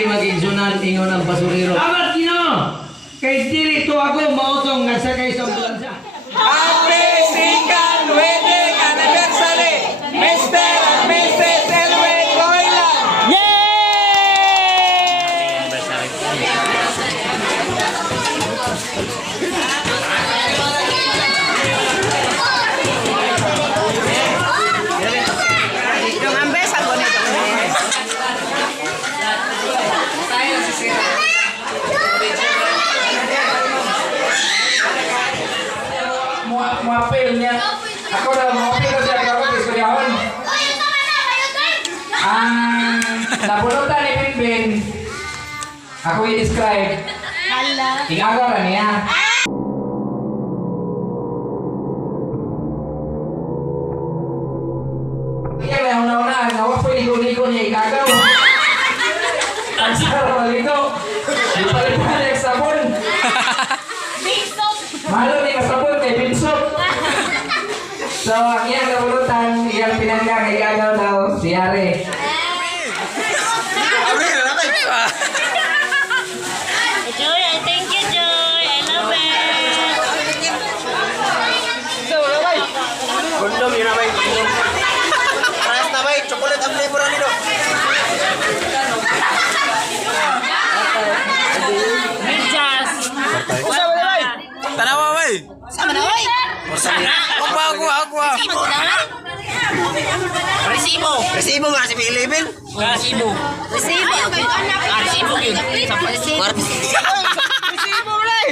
Dili magigsunan ingon ang basurero. Amat kino! Kay dili to ako mautong nga sakay sa ambulansya. Happy second wedding anniversary, Mr. and Mrs. Elwin Goylan! Yung ambes ako nito. Muapil niya. Ako na muapil ko siya kapag iskuryahon. Nabunutan ni Binbin. Ako i-describe. Ingagaran niya. Iya na una-una, nawa po ligo-ligo niya ikagaw. Ang sarap ligo. Di palitan niya sabon. Malo ni kasabon kay Binsop. So, ang iyang nabunutan, iyang pinangga kay ikagaw daw, si Yare. Joy, thank you, Joy. I love it. Kondom yun na bay. Paras na bay. Chocolate ang flavor nito. Medyas. Usa ba bay? Tanawa bay. Sama na, oy! Ako. Resibo na? Resibo! Resibo nga si Pilipin. Resibo. Resibo! Resibo yun. Resibo! Resibo bay.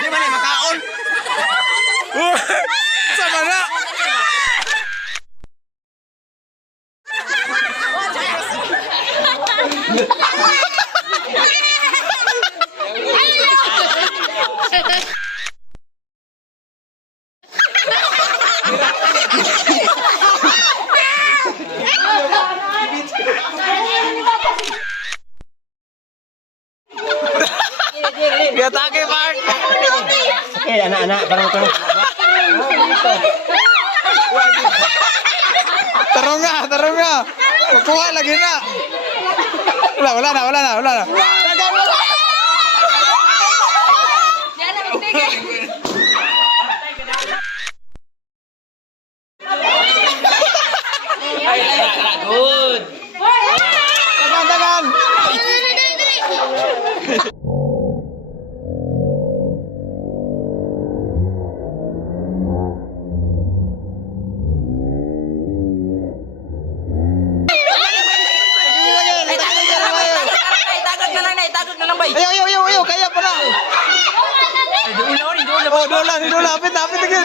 Di man ay makaon. Sama na. Gatake Mark. Okay, anak-anak, parang ito. Tarong nga. Kukuha lagi na. Wala na. Good. Tagan. Itagot na lang, bay! Ayo, kaya pa na. Oh, dola. Apit again.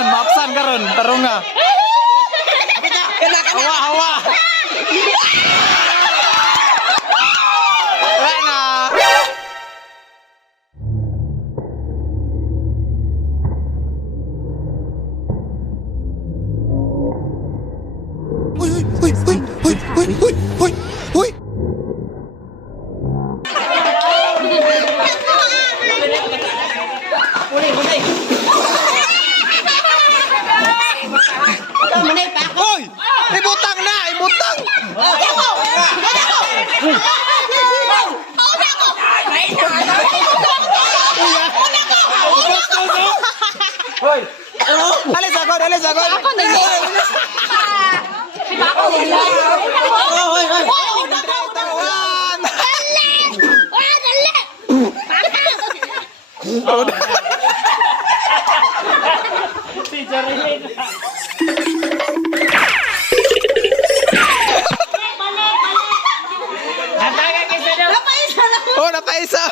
Mapsan karon. Tarong nga. Hawa. Wala na. Uy. Hoy! Ibutang na! Hoy! Alis ako! Ako na yun! Ako na yun! Hoy! Oh, napaisa.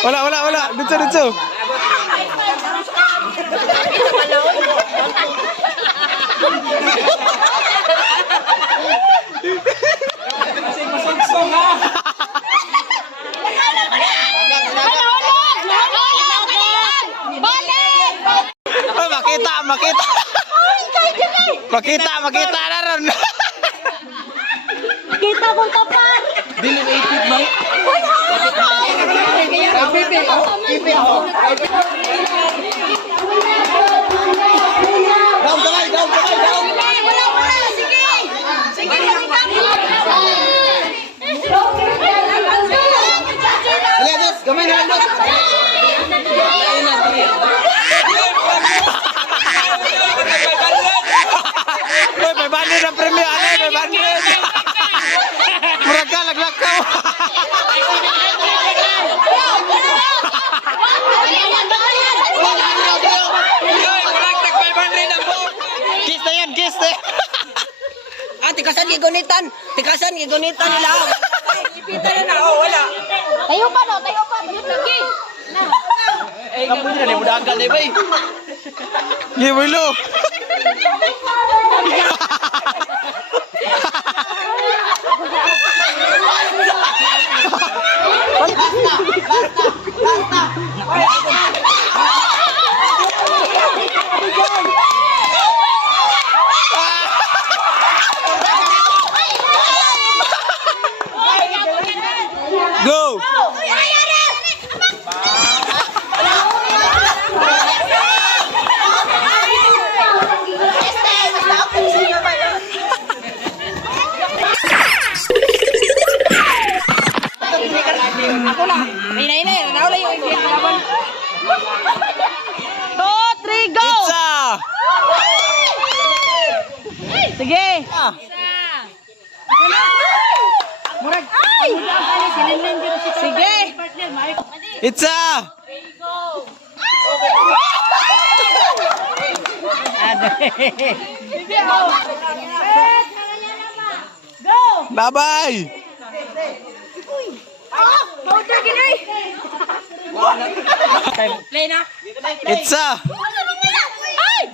Wala. Dito. Oh, makita na ron. Kita ko tapat. Dili na ipit ba? Down, down. Wala. Sige. Dali, Dos. Gamay na lang, Dos. Uy, may banner ang premyo. May banner. Murag ka, laglag ka. Kiss na yan. Tikasan gigunitan nila. Tayo pa. Lagi. Kamu na ni mudagan ni bay. Giwilo. Go. Ako na. Inay. Nawala yung ibig kalaban. 2, 3, go! Pizza. Sige. Murag. Ay! Sige. Pizza. Go! Bye-bye. Play na. Pizza. Ay!